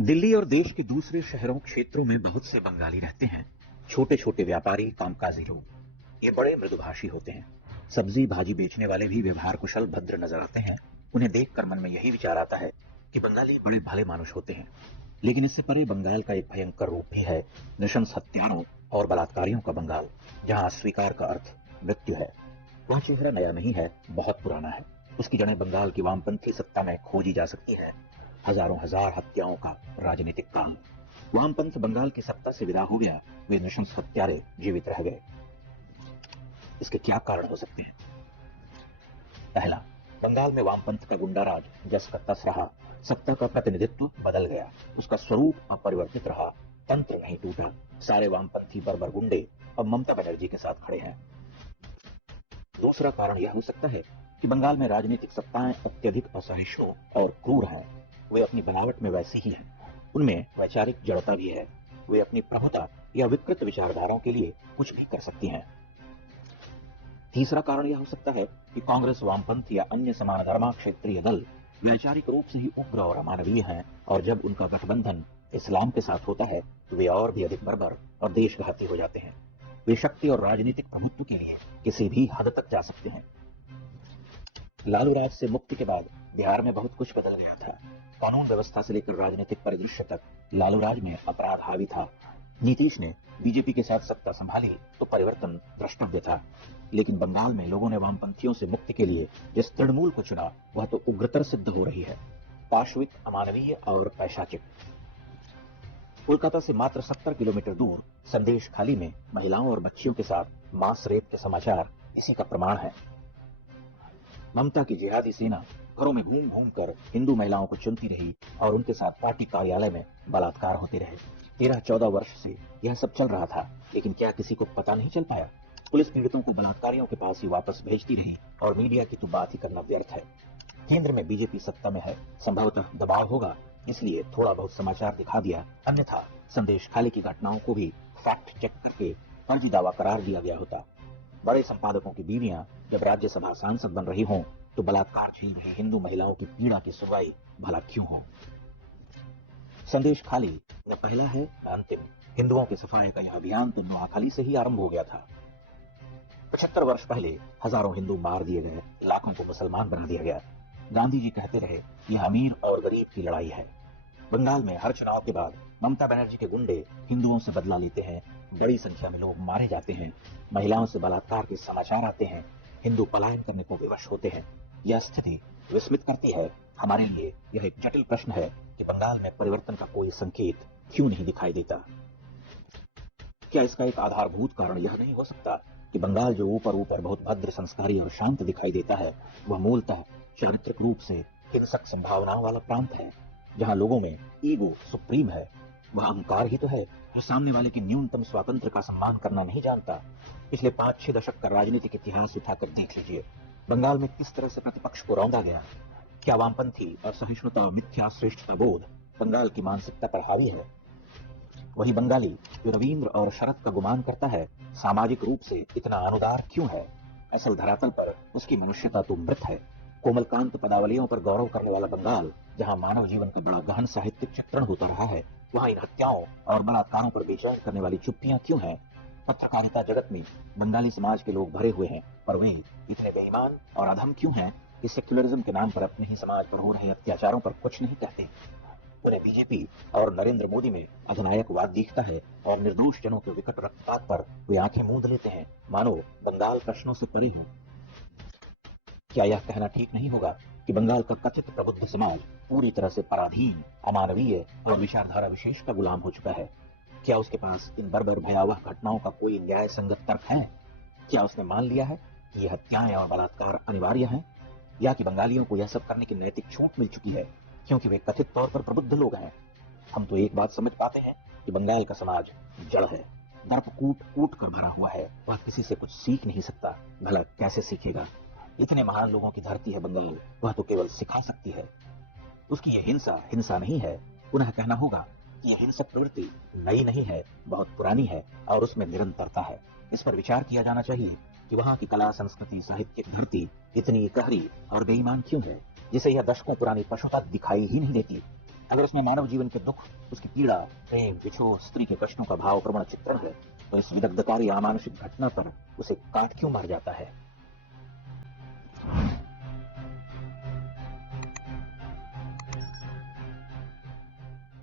दिल्ली और देश के दूसरे शहरों क्षेत्रों में बहुत से बंगाली रहते हैं। छोटे छोटे व्यापारी, कामकाजी लोग। ये बड़े मृदुभाषी होते हैं। सब्जी भाजी बेचने वाले भी व्यवहार कुशल भद्र नजर आते हैं। उन्हें देखकर मन में यही विचार आता है कि बंगाली बड़े भले मानुष होते हैं। लेकिन इससे परे बंगाल का एक भयंकर रूप भी है, नृशंस हत्यारों और बलात्कारियों का बंगाल, जहां अस्वीकार का अर्थ मृत्यु है। वह चेहरा नया नहीं है, बहुत पुराना है। उसकी जड़ें बंगाल की वामपंथी सत्ता में खोजी जा सकती है। हजारों हजार हत्याओं का राजनीतिक काल। वामपंथ बंगाल की सत्ता से विदा हो गया, वे नृशंस हत्यारे जीवित रह गए। इसके क्या कारण हो सकते हैं? पहला, बंगाल में वामपंथ का गुंडा राज जस का तस रहा। सत्ता का प्रतिनिधित्व बदल गया, उसका स्वरूप अपरिवर्तित रहा, तंत्र नहीं टूटा। सारे वामपंथी बर्बर गुंडे अब ममता बनर्जी के साथ खड़े हैं। दूसरा कारण यह हो सकता है कि बंगाल में राजनीतिक सत्ताएं अत्यधिक असहिष्णु और क्रूर हैं। वे अपनी बनावट में वैसी ही हैं। उनमें वैचारिक जड़ता भी है। वे अपनी प्रभुता या विकृत विचारधाराओं के लिए कुछ भी कर सकती हैं। तीसरा कारण यह हो सकता है कि कांग्रेस, वामपंथ या अन्य समान धर्मा क्षेत्रीय दल वैचारिक रूप से ही उग्र और अमानवीय हैं, और जब उनका गठबंधन इस्लाम के साथ होता है तो वे और भी अधिक बर्बर और देशघाती हो जाते हैं। वे शक्ति और राजनीतिक प्रभुत्व के लिए किसी भी हद तक जा सकते हैं। लालू राज से मुक्ति के बाद बिहार में बहुत कुछ बदल गया था। कानून व्यवस्था से लेकर राजनीतिक परिदृश्य तक लालू राज में अपराध हावी था। नीतीश ने बीजेपी के साथ सत्ता संभाली तो परिवर्तन द्रष्टव्य था। लेकिन बंगाल में लोगों ने वामपंथियों से मुक्ति के लिए जिस तृणमूल को चुना, वह तो उग्रतर सिद्ध हो रही है, पाशविक, अमानवीय और पैशाचिक। कोलकाता से मात्र 70 किलोमीटर दूर संदेश खाली में महिलाओं और बच्चियों के साथ मांस रेप के समाचार इसी का प्रमाण है। ममता की जिहादी सेना घरों में घूम घूम कर हिंदू महिलाओं को चुनती रही और उनके साथ पार्टी कार्यालय में बलात्कार होते रहे। 13-14 वर्ष से यह सब चल रहा था, लेकिन क्या किसी को पता नहीं चल पाया? पुलिस पीड़ितों को बलात्कारियों के पास ही वापस भेजती रही और मीडिया की तो बात ही करना व्यर्थ है। केंद्र में बीजेपी सत्ता में है, संभवतः दबाव होगा, इसलिए थोड़ा बहुत समाचार दिखा दिया, अन्यथा संदेश खाली की घटनाओं को भी फैक्ट चेक करके फर्जी दावा करार दिया गया होता। बड़े संपादकों की बीवियां जब राज्यसभा सांसद बन रही हों तो बलात्कार झेल रही हिंदू महिलाओं की पीड़ा की सुनवाई भला क्यों हो? संदेश खाली न पहला है न अंतिम। हिंदुओं की सफाई का यह अभियान तो नोआखाली से ही आरंभ हो गया था। 75 वर्ष पहले हजारों हिंदू मार दिए गए, लाखों को मुसलमान बना दिया गया। गांधी जी कहते रहे, यह अमीर और गरीब की लड़ाई है। बंगाल में हर चुनाव के बाद ममता बनर्जी के गुंडे हिंदुओं से बदला लेते हैं। बड़ी संख्या में लोग मारे जाते हैं, महिलाओं से बलात्कार के समाचार आते हैं, हिंदू पलायन करने को विवश होते हैं। यह स्थिति विस्मित करती है। हमारे लिए यह एक जटिल प्रश्न है कि बंगाल में परिवर्तन का कोई संकेत क्यों नहीं दिखाई देता? क्या इसका एक आधारभूत कारण यह नहीं हो सकता कि बंगाल जो ऊपर ऊपर बहुत भद्र, संस्कारी और शांत दिखाई देता है, वह मूलतः चारित्रिक रूप से हिंसक संभावनाओं वाला प्रांत है, जहां लोगों में ईगो सुप्रीम है। वह अहंकार ही तो है जो सामने वाले के न्यूनतम स्वातंत्र का सम्मान करना नहीं जानता। पिछले 5-6 दशक का राजनीतिक इतिहास उठाकर देख लीजिए, बंगाल में किस तरह से प्रतिपक्ष को रौंदा गया। क्या वामपंथी असहिष्णुता और मिथ्या श्रेष्ठता बोध बंगाल की मानसिकता पर हावी है? वही बंगाली जो रविंद्र और शरद का गुमान करता है, सामाजिक रूप से इतना अनुदार क्यों है? असल धरातल पर उसकी मनुष्यता तो मृत है। कोमलकांत पदावलियों पर गौरव करने वाला बंगाल, जहां मानव जीवन का बड़ा गहन साहित्यिक चित्रण होता रहा है, वहां इन हत्याओं और बलात्कारों पर बेचैन करने वाली चुप्पियां क्यों हैं? पत्रकारिता जगत में बंगाली समाज के लोग भरे हुए हैं, पर वे इतने बेईमान और अधम क्यों हैं कि सेक्युलरिज्म के नाम पर अपने ही समाज पर हो रहे अत्याचारों पर कुछ नहीं कहते? उन्हें बीजेपी और नरेंद्र मोदी में अधिनायकवाद दिखता है और निर्दोष जनों के विकट रक्तपात पर वे आंखें मूंद लेते हैं, मानो बंगाल प्रश्नों से परे हो। क्या यह कहना ठीक नहीं होगा कि बंगाल का कथित प्रबुद्ध समाज पूरी तरह से पराधीन, अमानवीय और विचारधारा विशेष का गुलाम हो चुका है? क्या उसके पास इन बर्बर भयावह घटनाओं का कोई न्याय संगत तर्क है? क्या उसने मान लिया है कि ये हत्याएं और बलात्कार अनिवार्य हैं, या कि बंगालियों को यह सब करने की नैतिक छूट मिल चुकी है क्योंकि वे कथित तौर पर प्रबुद्ध लोग हैं? हम तो एक बात समझ पाते हैं कि बंगाल का समाज जड़ है, दर्प कूट कूट कर भरा हुआ है। वह किसी से कुछ सीख नहीं सकता, भला कैसे सीखेगा? इतने महान लोगों की धरती है बंगाल, वह तो केवल सिखा सकती है। उसकी यह हिंसा हिंसा नहीं है। पुनः कहना होगा कि यह हिंसक प्रवृत्ति नई नहीं है, बहुत पुरानी है और उसमें निरंतरता है। इस पर विचार किया जाना चाहिए कि वहां की कला, संस्कृति, साहित्यिक धरती इतनी गहरी और बेईमान क्यों है, जिसे यह दशकों पुरानी पशुता दिखाई ही नहीं देती। अगर उसमें मानव जीवन के दुख, उसकी पीड़ा, प्रेम, विछोह, स्त्री के कष्टों का भावप्रवण चित्रण है, तो इस विदग्धकारी अमानुषिक घटना पर उसे काट क्यों मार जाता है?